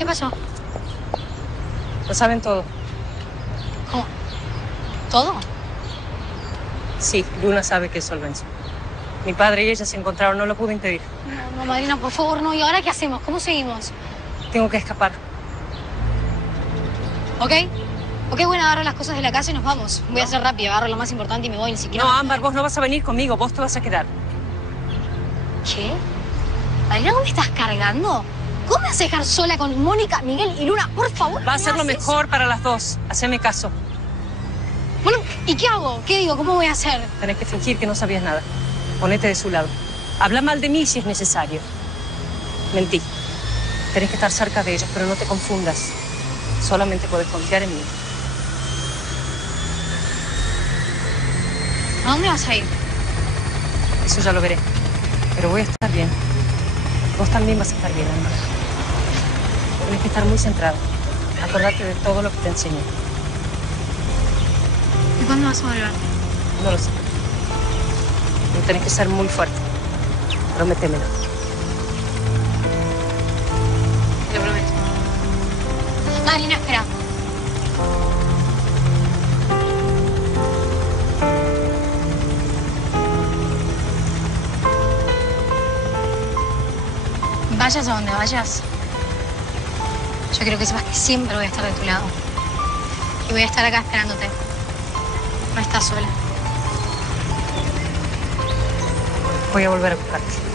¿Qué pasó? Lo saben todo. ¿Cómo? ¿Todo? Sí, Luna sabe que es Solvencio. Mi padre y ella se encontraron, no lo pude impedir. No, Madrina, por favor, no. ¿Y ahora qué hacemos? ¿Cómo seguimos? Tengo que escapar. ¿Ok? Ok, bueno, agarro las cosas de la casa y nos vamos. Voy a ser rápido, agarro lo más importante y me voy, ni siquiera... No, Ámbar, vos no vas a venir conmigo, vos te vas a quedar. ¿Qué? Madrina, ¿no me estás cargando? ¿Cómo me vas a dejar sola con Mónica, Miguel y Luna? Por favor, Va a ser lo mejor para las dos. Haceme caso. Bueno, ¿y qué hago? ¿Qué digo? ¿Cómo voy a hacer? Tenés que fingir que no sabías nada. Ponete de su lado. Habla mal de mí si es necesario. Mentí. Tenés que estar cerca de ellos, pero no te confundas. Solamente podés confiar en mí. ¿A dónde vas a ir? Eso ya lo veré. Pero voy a estar bien. Vos también vas a estar bien, Ámbar. Tenés que estar muy centrado. Acordate de todo lo que te enseñé. ¿Y cuándo vas a volver? No lo sé. Pero tenés que ser muy fuerte. Prométemelo. Te lo prometo. Madrina, espera. Vayas a donde vayas, yo quiero que sepas que siempre voy a estar de tu lado. Y voy a estar acá esperándote. No estás sola. Voy a volver a buscarte.